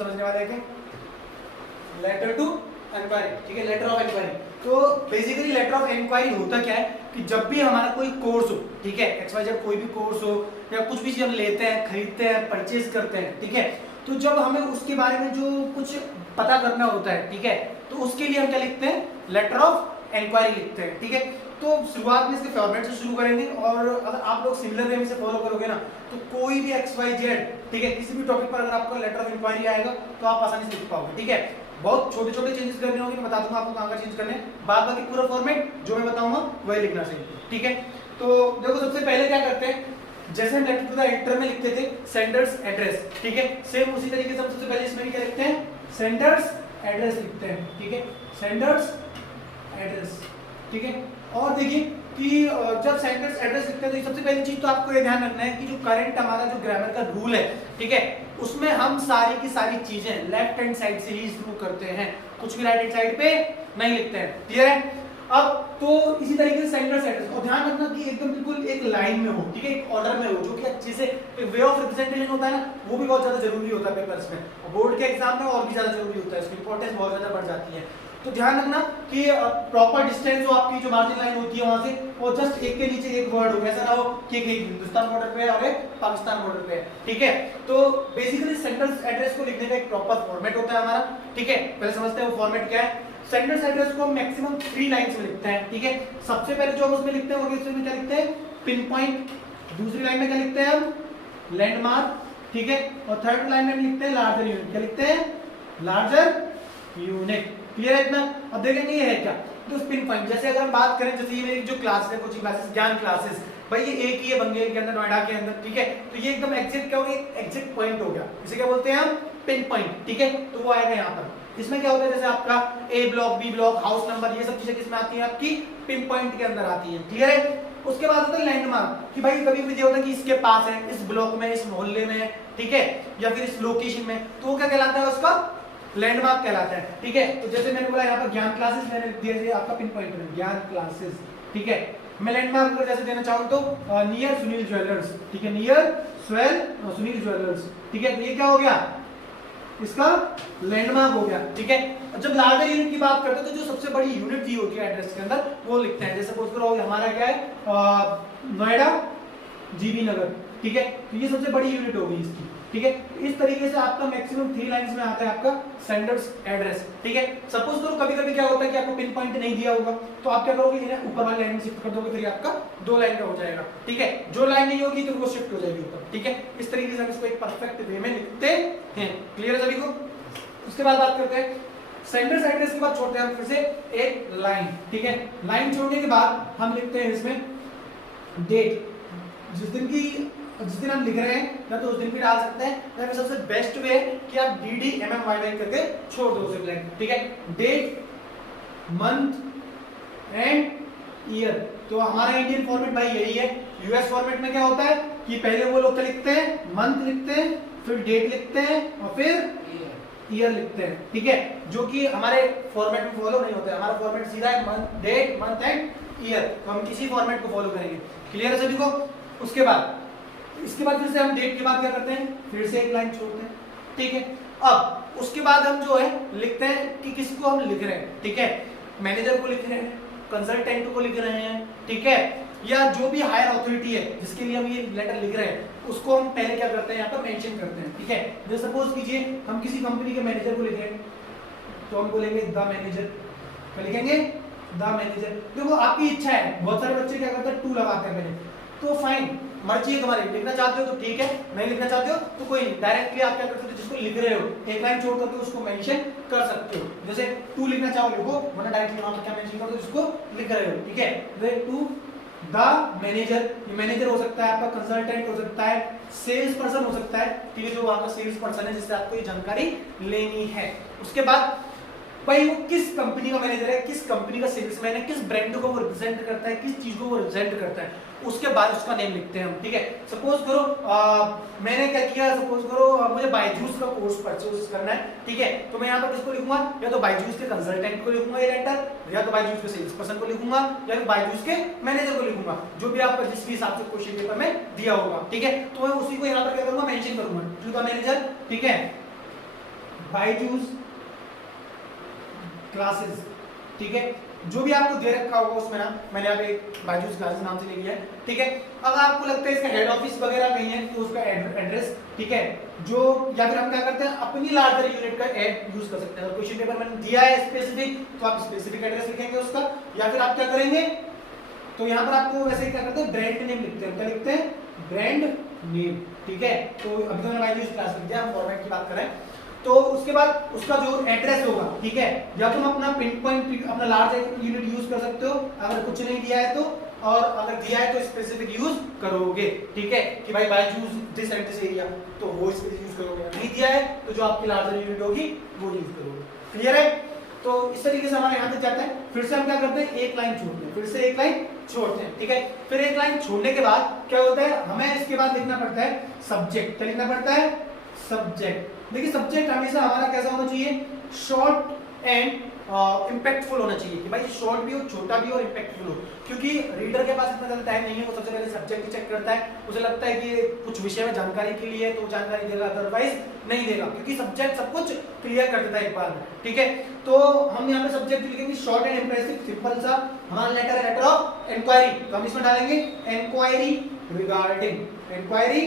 समझने वाले हैं लेटर टू इंक्वायरी, ठीक है, लेटर ऑफ इंक्वायरी। तो बेसिकली लेटर ऑफ इंक्वायरी होता क्या है कि जब भी हमारा कोई कोर्स हो, ठीक है, XYZ कोई भी कोर्स हो या कुछ भी चीज हम लेते हैं, खरीदते हैं, परचेज करते हैं, ठीक है, तो जब हमें उसके बारे में जो कुछ पता करना होता है, ठीक है, तो उसके लिए हम क्या लिखते हैं, लेटर ऑफ इंक्वायरी लिखते हैं, ठीक है। तो शुरुआत में इसके फॉर्मेट से शुरू करेंगे और अगर आप लोग सिमिलर वे में से फॉलो करोगे ना तो कोई भी XYZ, ठीक है, किसी भी टॉपिक पर अगर आपको लेटर ऑफ इंक्वायरी आएगा तो आप आसानी से लिख पाओगे, ठीक है। बहुत छोटे छोटे चेंजेस करने होंगे, मैं बता दूंगा आपको कहाँ का चेंज करने, बाद बाकी पूरा फॉर्मेट जो मैं बताऊंगा वही लिखना चाहिए, ठीक है। तो देखो सबसे पहले क्या करते हैं, जैसे हम लेटर टू द एडिटर में लिखते थे सेंडर्स एड्रेस, ठीक है, सेम उसी तरीके से हम सबसे पहले इसमें क्या लिखते हैं, सेंडर्स एड्रेस लिखते हैं, ठीक है, सेंडर्स एड्रेस, ठीक है। और देखिए कि जब सेंडर्स एड्रेस लिखते हैं तो सबसे पहली चीज तो आपको ये ध्यान रखना है कि जो करंट हमारा जो ग्रामर का रूल है, ठीक है, उसमें हम सारी की सारी चीजें लेफ्ट हैंड साइड से ही शुरू करते हैं, कुछ भी राइट हैंड साइड पे नहीं लिखते हैं, क्लियर है। अब तो इसी तरीके से सेंडर्स एड्रेस, और ध्यान रखना कि एकदम बिल्कुल एक लाइन में हो, ठीक है, एक ऑर्डर में हो, जो कि अच्छे से वे ऑफ रिप्रेजेंटेशन होता है ना, वो भी बहुत ज्यादा जरूरी होता है पेपर्स में, और बोर्ड के एग्जाम में और भी ज्यादा जरूरी होता है, इसकी इंपॉर्टेंस बहुत ज्यादा बढ़ जाती है। तो ध्यान रखना कि प्रॉपर डिस्टेंस हो, आपकी जो मार्जिन लाइन होती है वहां से, वो जस्ट एक के नीचे एक वर्ड हो, ऐसा ना हो कि एक हिंदुस्तान बॉर्डर पे है और एक पाकिस्तान बॉर्डर पे है, ठीक है। तो बेसिकली सेंडर्स एड्रेस को लिखने का एक प्रॉपर फॉर्मेट होता है हमारा, ठीक है। पहले समझते हैं वो फॉर्मेट क्या है। सेंडर्स एड्रेस को मैक्सिमम 3 लाइंस में लिखते हैं, ठीक है। सबसे पहले जो हम उसमें लिखते हैं उसमें क्या लिखते हैं, पिन पॉइंट, दूसरी लाइन में क्या लिखते हैं हम, लैंडमार्क, ठीक है, और थर्ड लाइन में लिखते हैं लार्जर यूनिट, क्या लिखते हैं, लार्जर यूनिट, क्लियर है इतना। अब देखेंगे ये है क्या, तो पिन पॉइंट, जैसे अगर हम बात करें, जैसे ये मेरी जो क्लास है, कोचिंग क्लासेस, ज्ञान क्लासेस, भाई ये एक ही है बंगेल के अंदर, नोएडा के अंदर, ठीक है, तो ये एकदम एग्जैक्ट क्या हो गया, एग्जैक्ट पॉइंट हो गया, इसे क्या बोलते हैं हम, पिन पॉइंट, ठीक है। तो वो आएगा यहाँ पर, इसमें क्या होता है, जैसे आपका A block, B block, house number, ये सब चीजें किसमें आती हैं, आपकी पिन पॉइंट के अंदर आती है, क्लियर है। उसके बाद होता है लैंडमार्क, कि भाई कभी भी ये होता है कि इसके पास है, इस ब्लॉक में, इस मोहल्ले में, ठीक है, या फिर इस लोकेशन में, तो वो क्या कहलाता है, उसका लैंडमार्क कहलाता है, ठीक है। तो जैसे मैंने बोला यहाँ पर ज्ञान क्लासेस, मैंने दिया है आपका पिन पॉइंट है ज्ञान क्लासेस, ठीक है। मैं लैंडमार्क को जैसे देना चाहूँ तो नियर सुनील ज्वेलर्स, ठीक है, नियर सुनील ज्वेलर्स, ठीक है। तो ये क्या हो गया, इसका लैंडमार्क हो गया, ठीक है। जब लार्जर यूनिट की बात करते हैं तो जो सबसे बड़ी यूनिट दी होती है एड्रेस के अंदर वो लिखते हैं, जैसे सपोज करो हमारा क्या है, नोएडा जीबी नगर, ठीक है, तो ये सबसे बड़ी यूनिट होगी इसकी, ठीक है। इस तरीके से आपका मैक्सिमम 3 लाइंस में आता है आपका सेंडर्स एड्रेस, ठीक है। सपोज करो कभी कभी क्या होता है कि आपको पिन पॉइंट नहीं दिया होगा, तो आप क्या करोगे, इन्हें ऊपर वाली लाइन में शिफ्ट कर दोगे, फिर आपका 2 लाइन का हो जाएगा, ठीक है। जो लाइन नहीं होगी तो वो शिफ्ट हो जाएगी ऊपर, ठीक है। इस तरीके से हम इसको एक परफेक्ट वे में लिखते हैं, क्लियर है सभी को। उसके बाद बात करते हैं सेंडर्स एड्रेस के बाद छोड़ते हैं हम फिर से एक लाइन, ठीक है। लाइन छोड़ने के बाद हम लिखते हैं इसमें डेट, जिस दिन हम लिख रहे हैं या तो उस दिन भी डाल सकते हैं, या फिर सबसे बेस्ट वे है कि आप DDMMYY करके छोड़ दो उसे ब्लैंक, ठीक है। डेट, मंथ एंड ईयर, तो हमारा इंडियन फॉर्मेट भाई यही है। यूएस फॉर्मेट में क्या होता है कि पहले वो लोग क्या लिखते हैं, मंथ लिखते हैं, फिर डेट लिखते हैं और फिर ईयर लिखते हैं, ठीक है, जो कि हमारे फॉर्मेट में फॉलो नहीं होता है। हमारा फॉर्मेट सीधा है month, date, month and year, तो हम किसी फॉर्मेट को फॉलो करेंगे, क्लियर है सभी को। उसके बाद इसके बाद फिर से हम डेट के बाद क्या करते हैं, फिर से एक लाइन छोड़ते हैं, ठीक है। अब उसके बाद हम जो है लिखते हैं कि किसको हम लिख रहे हैं, ठीक है, मैनेजर को लिख रहे हैं, कंसल्टेंट को लिख रहे हैं, ठीक है, या जो भी हायर अथॉरिटी है जिसके लिए हम ये लेटर लिख रहे हैं उसको हम पहले क्या करते हैं, यहाँ पर मेंशन करते हैं, ठीक है। जैसे सपोज कीजिए हम किसी कंपनी के मैनेजर को लिख रहे हैं तो हम बोलेंगे द मैनेजर, क्या लिखेंगे, द मैनेजर। देखो आपकी इच्छा है, बहुत सारे बच्चे क्या करते हैं टू लगाते हैं पहले, तो फाइन, मर्जी है तुम्हारी, लिखना चाहते हो तो ठीक है, नहीं लिखना चाहते हो तो कोई नहीं, डायरेक्टली आप क्या कर सकते हो, जिसको लिख रहे हो एक लाइन छोड़ करके उसको मेंशन कर सकते हो। जैसे टू लिखना चाहो लिखो, वरना डायरेक्टली वहां पर क्या मेंशन कर दो, जिसको लिख रहे हो, ठीक है। टू द मैनेजर, ये मैनेजर हो सकता है, आपका कंसल्टेंट हो सकता है, सेल्स पर्सन हो सकता है, ठीक है, जो वहां का सेल्स पर्सन है जिससे आपको ये जानकारी लेनी है। उसके बाद भाई वो किस कंपनी का मैनेजर है, किस कंपनी का सेल्समैन है, किस ब्रांड को वो रिप्रेजेंट करता है, किस चीज को वो रिप्रेजेंट करता है, उसके बाद उसका नेम लिखते हैं हम, ठीक है। सपोज करो मैंने क्या किया, सपोज करो मुझे बायजूस का कोर्स परचेज करना है, ठीक है, तो मैं यहाँ पर किसको लिखूंगा, या तो बायजूस के कंसल्टेंट को लिखूंगा ये लेटर, या तो बायजूस के सेल्स पर्सन को लिखूंगा, या फिर बायजूस के मैनेजर को लिखूंगा, जो भी आपका जिसके हिसाब से क्वेश्चन पेपर में दिया होगा, ठीक है। तो मैं उसी को यहाँ पर क्या करूंगा, मेंशन करूंगा टू द मैनेजर, ठीक है। बायजूस क्लासेस, ठीक है, जो भी आपको दे रखा होगा उसमें नाम, मैंने यहाँ पे बायजूस क्लासेस नाम से ले लिया है, ठीक है। अगर आपको लगता है इसका हेड ऑफिस वगैरह कहीं है तो उसका एड्रेस, ठीक है, जो या फिर हम क्या करते हैं अपनी लार्जर यूनिट का एड यूज कर सकते हैं। अगर क्वेश्चन पेपर में दिया है स्पेसिफिक तो आप स्पेसिफिक एड्रेस लिखेंगे उसका, या फिर आप क्या करेंगे तो यहाँ पर आपको वैसे क्या करते हैं ब्रांड नेम लिखते हैं, क्या लिखते हैं ब्रांड नेम, ठीक है। तो अभी तो मैंने बायजूस क्लास लिख दिया, हम फॉर्मेट की बात करें तो उसके बाद उसका जो एड्रेस होगा, ठीक है, या तुम अपना पिन पॉइंट अपना लार्ज यूनिट यूज कर सकते हो अगर कुछ नहीं दिया है तो, और अगर दिया है तो स्पेसिफिक यूज करोगे, ठीक है, कि भाई Byju's this and this area तो वो स्पेसिफिक यूज करोगे, नहीं दिया है तो जो आपकी लार्जर यूनिट होगी वो यूज करोगे। क्लियर है? तो इस तरीके से हमारा यहाँ तक जाता है। फिर से हम क्या करते हैं एक लाइन छोड़ते हैं, फिर से एक लाइन छोड़ते हैं, ठीक है। फिर एक लाइन छोड़ने के बाद क्या होता है हमें इसके बाद लिखना पड़ता है सब्जेक्ट। क्या लिखना पड़ता है? सब्जेक्ट। देखिए सब्जेक्ट हमेशा हमारा कैसा होना चाहिए? शॉर्ट एंड इम्पैक्टफुल होना चाहिए, कि भाई शॉर्ट भी हो, छोटा भी हो और इम्पैक्टफुल हो, क्योंकि रीडर के पास इतना ज्यादा टाइम नहीं है, वो सबसे पहले सब्जेक्ट चेक करता है, उसे लगता है कि कुछ विषय में जानकारी के लिए तो जानकारी देगा, अदरवाइज नहीं देगा, क्योंकि सब्जेक्ट सब कुछ क्लियर कर देता है एक बार में, ठीक है। तो हम यहाँ पे सब्जेक्ट लिखेंगे शॉर्ट एंड इंप्रेसिव, सिंपल सा हमारा लेटर है, लेटर ऑफ इंक्वायरी, तो हम इसमें डालेंगे इंक्वायरी रिगार्डिंग, इंक्वायरी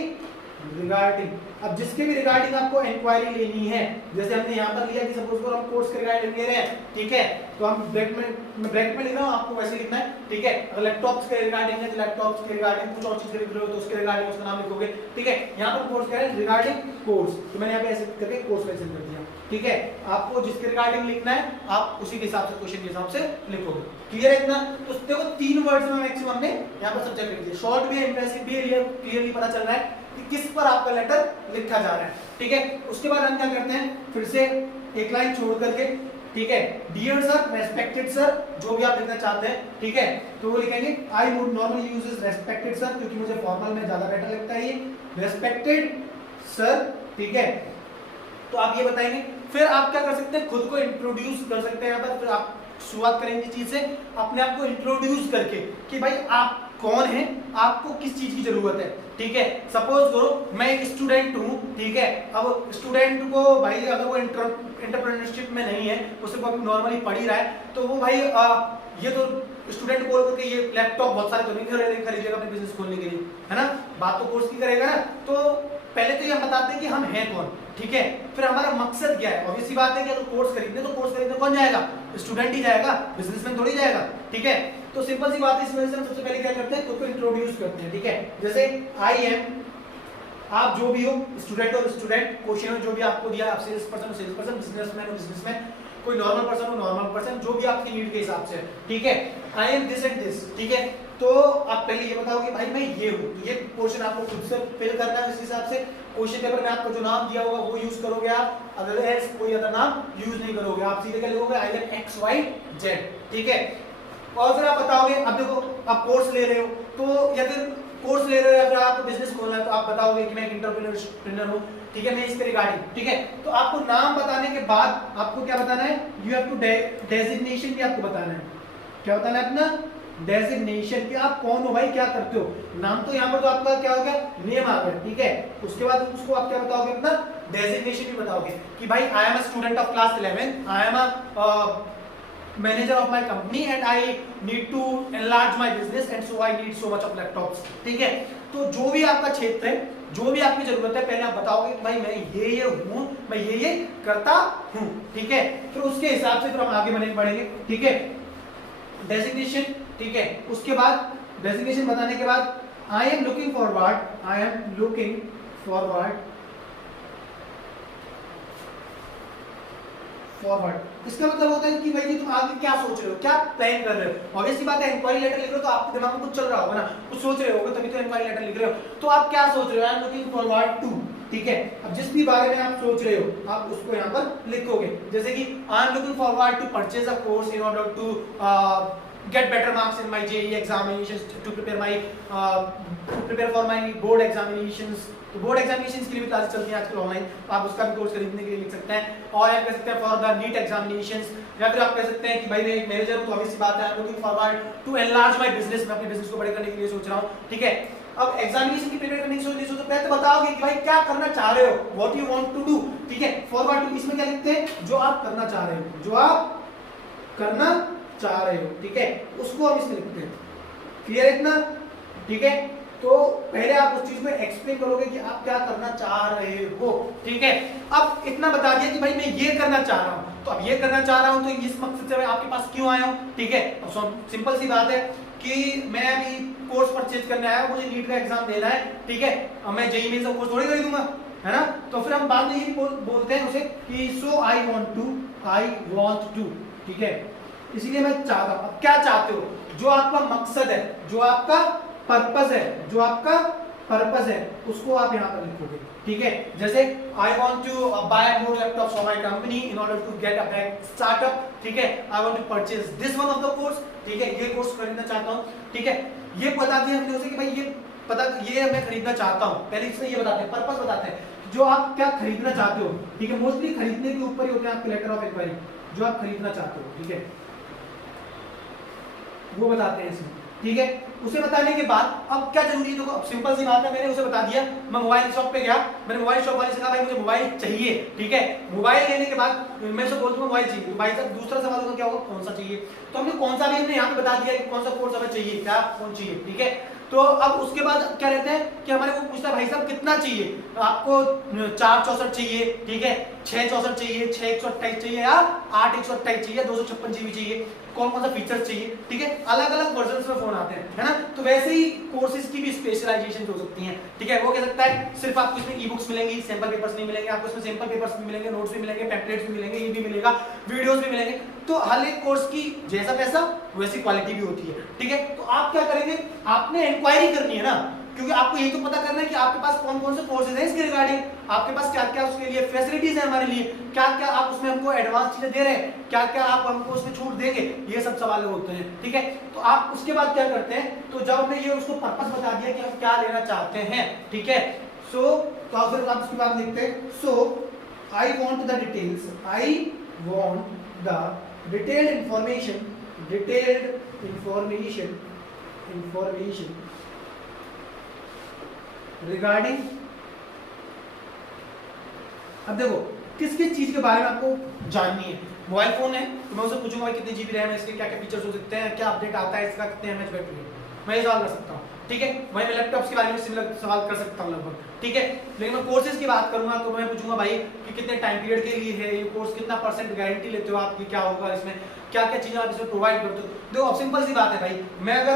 रिगार्डिंग। अब जिसके भी रिगार्डिंग आपको इंक्वायरी लेनी है, जैसे हमने यहाँ पर लिया कि सपोज करो हम कोर्स के रिगार्डिंग ले रहे हैं, ठीक है, तो हम ब्रैकेट में लिख रहा हूँ, आपको वैसे लिखना है, ठीक है। अगर लैपटॉप्स के रिगार्डिंग है तो लैपटॉप्स के रिगार्डिंग, कुछ और चीज के लिख रहे हो तो उसके रिगार्डिंग उसका नाम लिखोगे, ठीक है। यहाँ पर कोर्स का है रिगार्डिंग कोर्स, तो मैंने यहाँ पे ऐसे करके कोर्स का कर दिया, ठीक है। आपको जिसके रिगार्डिंग लिखना है आप उसी के हिसाब से क्वेश्चन के हिसाब से लिखोगे। क्लियर है इतना? तो देखो 3 वर्ड्स में मैक्सिमम ने यहाँ पर सब्जेक्ट लिख दिया, शॉर्ट भी है, इंप्रेसिव भी है, क्लियरली पता चल रहा है कि किस पर आपका लेटर लिखा जा रहा है, ठीक है। उसके बाद हम क्या करते हैं फिर से एक लाइन छोड़ करके, ठीक है, डियर सर, रेस्पेक्टेड सर, जो भी आप लिखना चाहते हैं, ठीक है, तो वो लिखेंगे I would normally use respected sir, क्योंकि मुझे फॉर्मल में ज्यादा बेटर लगता है ये रेस्पेक्टेड सर, ठीक है। तो आप ये बताएंगे। फिर आप क्या कर सकते हैं खुद को इंट्रोड्यूस कर सकते हैं यहाँ पर, फिर आप शुरुआत करेंगे चीज से अपने आप को इंट्रोड्यूस करके कि भाई आप कौन है, आपको किस चीज की जरूरत है, ठीक है। सपोज करो मैं एक स्टूडेंट हूँ, ठीक है, अब स्टूडेंट को भाई अगर वो एंटरप्रेन्योरशिप में नहीं है, उसे वो नॉर्मली पढ़ ही रहा है, तो वो भाई ये तो स्टूडेंट बोल करके ये लैपटॉप बहुत सारे तो नहीं खरीदेगा अपने बिजनेस खोलने के लिए, है ना, बात तो कोर्स की करेगा ना। तो पहले तो ये हम बताते हैं कि हम हैं कौन, ठीक है, फिर हमारा मकसद क्या है। ऑब्वियस सी बात है कि अगर कोर्स खरीदने कौन जाएगा? स्टूडेंट ही जाएगा, बिजनेसमैन थोड़ी जाएगा, ठीक है। तो सिंपल सी बात है, इस वजह से हम सबसे पहले क्या करते हैं खुद को इंट्रोड्यूस करते हैं, ठीक है। जैसे आई एम, आप जो भी हो, स्टूडेंट हो स्टूडेंट, क्वेश्चन हो जो भी आपको दिया, आप सेल्स पर्सन हो सेल्स पर्सन, बिजनेसमैन हो बिजनेसमैन, कोई नॉर्मल पर्सन हो नॉर्मल पर्सन, जो भी आपकी नीड के हिसाब से, ठीक है। I M this and this, ठीक है। तो आप पहले ये बताओगे भाई मैं ये हूँ, तो ये पोर्शन आपको खुद से फिल करना है, इस हिसाब से क्वेश्चन पेपर में आपको जो नाम दिया होगा वो यूज करोगे आप, अदरवाइज कोई अदर नाम यूज नहीं करोगे, आप सीधे क्या लिखोगे I am x y z, ठीक है। और फिर आप बताओगे, अब देखो आप कोर्स ले रहे हो तो, या फिर कोर्स ले रहे हो या फिर आपको बिजनेस खोलना है, तो आप बताओगे कि मैं एक एंटरप्रेन्योर हूँ, ठीक है, मैं इसके रिगार्डिंग, ठीक है। तो आपको नाम बताने के बाद आपको क्या बताना है? यू हैव टू डेजिग्नेशन भी आपको बताना है। क्या बताना है? अपना डेजिग्नेशन, कि आप कौन हो भाई, क्या करते हो। नाम तो यहाँ पर तो आपका क्या हो गया, नेम आ गया, ठीक है। उसके बाद उसको आप क्या बताओगे? अपना डेजिग्नेशन भी बताओगे कि भाई I am a student of class 11, I am a manager of my company and I need to enlarge my business and so I need so much of laptops, ठीक है। तो जो भी आपका क्षेत्र है, जो भी आपकी जरूरत है, पहले आप बताओगे भाई मैं ये हूँ, मैं ये करता हूँ, ठीक है। फिर उसके हिसाब से फिर हम आगे बढ़ेंगे, ठीक है। डेजिग्नेशन, ठीक है। उसके बाद डेजिग्नेशन बताने के बाद आई am looking forward, I am looking forward, इसका मतलब होता है कि भाई जी तुम आगे क्या सोच रहे हो, क्या प्लान कर रहे हो। ऑब्वियसली बात है, इंक्वायरी लेटर लिख रहे हो तो आपके दिमाग में कुछ चल रहा होगा ना, कुछ सोच रहे होगे तभी तो इंक्वायरी लेटर लिख रहे हो। तो आप क्या सोच रहे हो? I am looking forward to, ठीक है। अब जिस भी बारे में आप सोच रहे हो आप उसको यहाँ पर लिखोगे, जैसे कि I am looking forward to purchase a course in order to get better marks in my JEE examinations, to prepare for my board examinations। तो बोर्ड एग्जामिनेशंस के लिए भी क्लासेस चलती हैं आजकल ऑनलाइन, तो आप उसका भी कोर्स खरीदने के लिए लिख सकते हैं। और आप कह सकते हैं फॉर द नीट एग्जामिनेशंस, या फिर आप कह सकते हैं कि भाई मैं एक मैनेजर हूं तो ऑब्वियस सी बात है I am looking forward to enlarge my business, मैं अपने बिजनेस को बड़े करने के लिए सोच रहा हूं, ठीक है। अब एग्जामिनेशन की प्रिपेयर करने की सोचो तो पहले तो बताओगे कि भाई क्या करना चाह रहे हो, what you want to do, ठीक है। फॉरवर्ड टू इसमें क्या लिखते हैं, जो आप करना चाह रहे हो, जो आप करना चाह रहे हो, ठीक है, उसको हम इसमें लिखते हैं। क्लियर है इतना, ठीक है। तो पहले आप उस चीज में एक्सप्लेन करोगे कि आप क्या करना चाह रहे हो, ठीक है। अब इतना बता दिया कि भाई मैं ये करना चाह रहा हूं, तो अब ये करना चाह रहा हूं तो इस मकसद से मैं आपके पास क्यों आया हूं, ठीक है। अब सिंपल सी बात है कि मैं अभी कोर्स परचेज करने आया हूं, मुझे नीट का एग्जाम देना है, ठीक है। अब मैं जेईई मेंस का कोर्स थोड़ी खरीदूंगा, है ना। तो फिर हम बाद में यही बोलते हैं उसे कि सो आई वांट टू, ठीक है। इसीलिए मैं चाहता हूं। अब क्या चाहते हो, जो आपका मकसद है, जो आपका पर्पस है, जो आपका पर्पस है, उसको आप यहाँ पर लिखोगे, ठीक है। जैसे I want to buy more laptops for my company in order to get a back startup, ठीक है। I want to purchase this one of the course, ठीक है, ये कोर्स खरीदना चाहता हूँ, ठीक है। ये बता दिया हमने उसे कि भाई ये मैं खरीदना चाहता हूँ। पहले इसमें ये बताते हैं, पर्पस बताते हैं, जो आप क्या खरीदना चाहते हो, ठीक है। मोस्टली खरीदने के ऊपर ही होते हैं आपके लेटर ऑफ इंक्वायरी, जो आप खरीदना चाहते हो, ठीक है, वो बताते हैं इसमें, ठीक है। उसे बताने के बाद अब क्या जरूरी है, देखो सिंपल सी बात है, मैंने उसे बता दिया। मैं मोबाइल शॉप पे गया, मैंने मोबाइल शॉप वाले से कहा भाई मुझे मोबाइल चाहिए, ठीक है। मोबाइल लेने के बाद मैं उसे बोल दूंगा मोबाइल चाहिए, तो भाई साहब दूसरा सवाल होगा क्या होगा, कौन सा चाहिए। तो हमने कौन सा भी हमने यहाँ पे बता दिया कि कौन सा कोर्स हमें चाहिए, क्या फोन चाहिए, ठीक है। तो अब उसके बाद क्या रहता है कि हमारे को पूछता है भाई साहब कितना चाहिए, आपको 464 चाहिए, ठीक है, 664 चाहिए, 6128 चाहिए, या 8128 चाहिए, 256 जीबी चाहिए, कौन कौन सा फीचर्स चाहिए, ठीक है। अलग अलग वर्जन्स में फोन आते हैं, है ना। तो वैसे ही कोर्सेज की भी स्पेशलाइजेशन हो सकती हैं, ठीक है। वो कह सकता है सिर्फ आपको इसमें ई बुक्स मिलेंगी, सैंपल पेपर्स नहीं मिलेंगे, आपको इसमें सैंपल पेपर्स भी मिलेंगे, नोट्स भी मिलेंगे, पैम्पलेट्स भी मिलेंगे, ये भी मिलेगा, वीडियोस भी मिलेंगे। तो हर एक कोर्स की जैसा पैसा वैसी क्वालिटी भी होती है, ठीक है। तो आप क्या करेंगे, आपने इंक्वायरी करनी है ना, क्योंकि आपको यही तो पता करना है कि आपके पास कौन कौन से कोर्सेज हैं इसके रिगार्डिंग, आपके पास क्या क्या उसके लिए फैसिलिटीज है, हमारे लिए क्या क्या आप उसमें हमको एडवांस चीजें दे रहे हैं, क्या क्या आप हमको उसमें छूट देंगे, ये सब सवाल होते हैं, ठीक है। तो आप उसके बाद क्या करते हैं, तो जब हमने ये उसको पर्पस बता दिया कि हम क्या लेना चाहते हैं, ठीक है। सो तो फिर आप उसके बाद लिखते हैं so I want the details, I want the detailed information regarding. अब देखो किस किस चीज के बारे में आपको जाननी है। मोबाइल फोन है तो मैं उसे पूछूंगा कितने जीबी रैम है, इसके क्या क्या फीचर्स हो सकते हैं, क्या अपडेट आता है इसका, कितने एमएच बैटरी है, मैं ये सवाल कर सकता हूँ, ठीक है। वहीं मैं लैपटॉप्स के बारे में सिमिलर सवाल कर सकता हूँ लगभग, ठीक है। लेकिन मैं कोर्सेज की बात करूंगा तो मैं पूछूंगा भाई कि कितने टाइम पीरियड के लिए है ये कोर्स, कितना % गारंटी लेते हो आपकी, क्या होगा इसमें, क्या क्या चीजें आप इसमें प्रोवाइड करते हो। देखो अब सिंपल सी बात है भाई, मैं अगर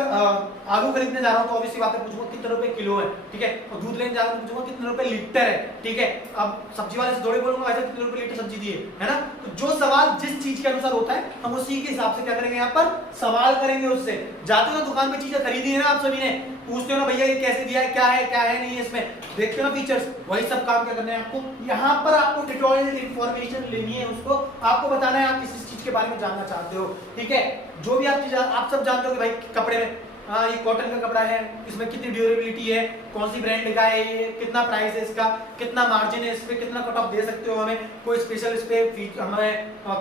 आलू खरीदने जा रहा हूँ तो ऑब्वियसली बात है पूछूंगा कितने रुपए किलो है, ठीक है। और दूध लेने जा रहा हूँ पूछूंगा कितने रुपए लीटर है, ठीक है। अब सब्जी वाले से थोड़ी बोलूंगा ऐसा कितने रुपए लीटर सब्जी दिए, है ना। तो जो सवाल जिस चीज के अनुसार होता है हम उसी के हिसाब से क्या करेंगे, यहाँ पर सवाल करेंगे उससे। जाते हो दुकान पे चीजें खरीदी है ना आप सभी ने, पूछते हो ना भैया ये कैसे दिया है, क्या है नहीं है इसमें, देखते हो ना फीचर्स, वही सब काम क्या करना है आपको, यहाँ पर आपको डिटेल्ड इंफॉर्मेशन लेनी है, उसको आपको बताना है आप किस चीज के बारे में जानना चाहते हो, ठीक है। जो भी आप चीज आप सब जानते हो कि भाई कपड़े में हाँ ये कॉटन का कपड़ा है, इसमें कितनी ड्यूरेबिलिटी है, कौन सी ब्रांड का है ये, कितना प्राइस है इसका, कितना मार्जिन है, इस पे कितना कट ऑफ दे सकते हो हमें, कोई स्पेशल इस पे हमें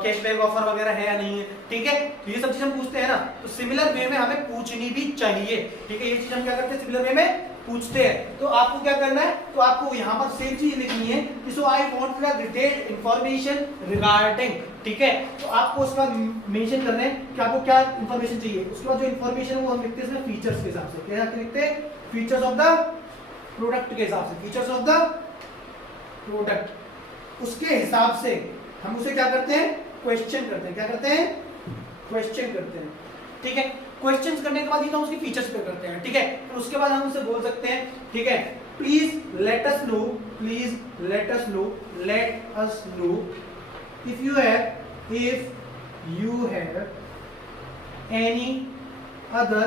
कैशबैक ऑफर वगैरह है या नहीं है, ठीक है। तो ये सब चीज हम पूछते हैं ना, तो सिमिलर वे में हमें पूछनी भी चाहिए, ठीक है। ये चीज हम क्या करते हैं, सिमिलर वे में पूछते हैं। तो आपको क्या करना है, तो आपको यहाँ पर सेम चीज लिखनी है कि so I want the detailed information regarding, ठीक है। तो आपको उसका मेंशन करना है कि आपको क्या इंफॉर्मेशन चाहिए। उसके बाद जो इंफॉर्मेशन है वो हम लिखते हैं फीचर्स के हिसाब से, क्या लिखते हैं, फीचर्स ऑफ द प्रोडक्ट के हिसाब से, फीचर्स ऑफ द प्रोडक्ट, उसके हिसाब से हम उसे क्या करते हैं, क्वेश्चन करते हैं। क्या करते हैं, क्वेश्चन करते हैं, ठीक है। क्वेश्चंस करने के बाद ही तो उसकी फीचर्स पे करते हैं, ठीक है। फिर उसके बाद हम उसे बोल सकते हैं, ठीक है, please let us no if you have any other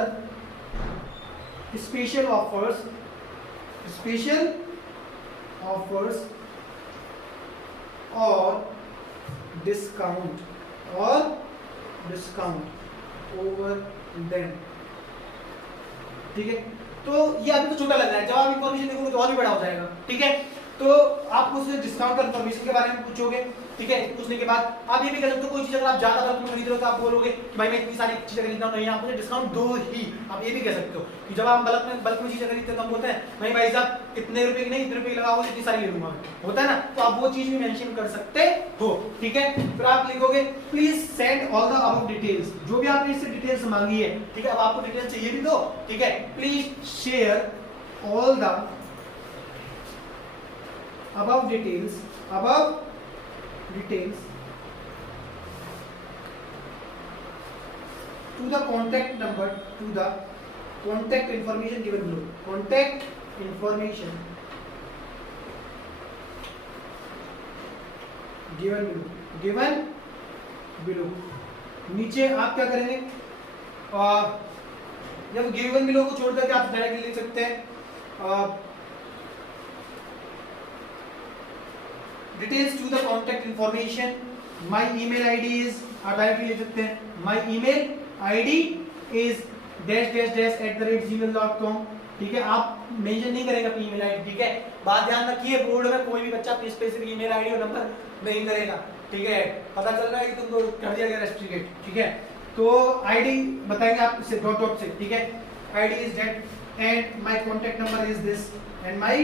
special offers or discount over them, ठीक है। तो ये अभी तो छोटा लग रहा है, जब आप इंफॉर्मेशन देखोगे तो और भी बड़ा हो जाएगा, ठीक है। तो आप उससे डिस्काउंट का इन्फॉर्मेशन के बारे में पूछोगे, ठीक है। पूछने के बाद आप ये भी कह सकते हो कोई चीज अगर आप ज्यादा बल्क में खरीद रहे हो तो आप बोलोगे कि भाई मैं इतनी सारी चीजें खरीदता हूँ, नहीं आप मुझे डिस्काउंट दो ही, आप ये भी कह सकते हो कि जब आप बल्क में चीजें खरीदते हैं तो हम बोलते हैं नहीं भाई साहब इतने रुपए की नहीं, इतने रुपए की लगाओ, इतनी सारी ले लूंगा मैं, होता है ना। तो आप वो चीज भी मेंशन कर सकते हो, ठीक है। फिर आप लिखोगे please send all the above details, जो भी आपने इससे डिटेल्स मांगी है, ठीक है। अब आपको डिटेल्स चाहिए भी तो, ठीक है, please share all the above details to the contact number, to the contact information given below, contact information given below। नीचे आप क्या करेंगे, जब गिवन बिलो को छोड़ करके आप डायरेक्टली लिख सकते हैं details to the contact information, my email ID is, आप डायरेक्टली लिख सकते हैं माय ईमेल आईडी इज -- ठीक है। आप मेंशन नहीं करेंगे अपनी ईमेल आईडी, ठीक है। बात ध्यान रखिए, बोर्ड में कोई भी बच्चा अपनी स्पेसिफिक ईमेल आईडी और नंबर नहीं करेगा, ठीक है। पता चल रहा है कि तुमको कर दिया गया रेस्ट्रिक्टेड, ठीक है। तो आईडी बताएंगे आप इसे डॉट से, ठीक है। ID is that and my contact number is this and my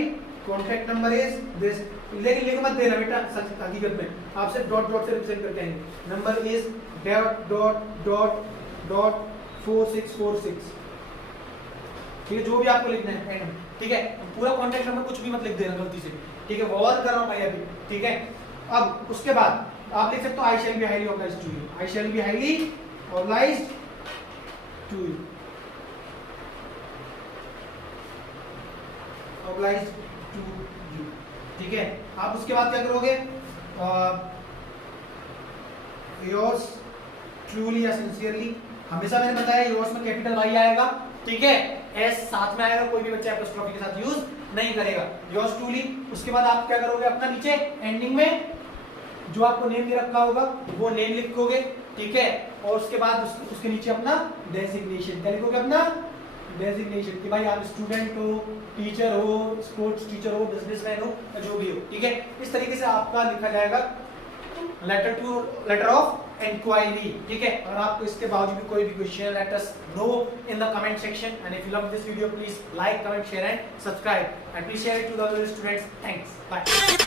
contact number is this, लेकिन लिख मत देना बेटा, सच हकीकत में आप सिर्फ डॉट से रिप्रेजेंट करके आएंगे। नंबर इज डॉट 4646, ठीक है। जो भी आपको लिखना है एंड, ठीक है। पूरा कांटेक्ट नंबर कुछ भी मत लिख देना गलती से, ठीक है। फॉरवर्ड कर रहा हूं भाई अभी, ठीक है। अब उसके बाद आप लिख सकते हो I shall be highly obliged to you, I shall be highly obliged to you, obliged to you, ठीक है। आप उसके बाद क्या करोगे, योर्स ट्रूली या सिंसियरली, हमेशा मैंने बताया योर्स में कैपिटल वाई आएगा, ठीक है। एस साथ में आएगा, कोई भी बच्चा एपोस्ट्रोफी के साथ यूज नहीं करेगा, योर्स ट्रूली। उसके बाद आप क्या करोगे, अपना नीचे एंडिंग में जो आपको नेम दे रखा होगा वो नेम लिखोगे, ठीक है। और उसके बाद उसके नीचे अपना डेजिग्नेशन, क्या लिखोगे, अपना डेजिग्नेशन, कि भाई आप स्टूडेंट हो, टीचर हो, स्पोर्ट्स टीचर हो, बिजनेसमैन हो, जो भी हो, ठीक है। इस तरीके से आपका लिखा जाएगा लेटर ऑफ इंक्वायरी, ठीक है। और आपको इसके बावजूद भी कोई भी question, let us know in the comment section, and if you love this video please like, comment, share and subscribe, and please share it to the other students. Thanks, bye.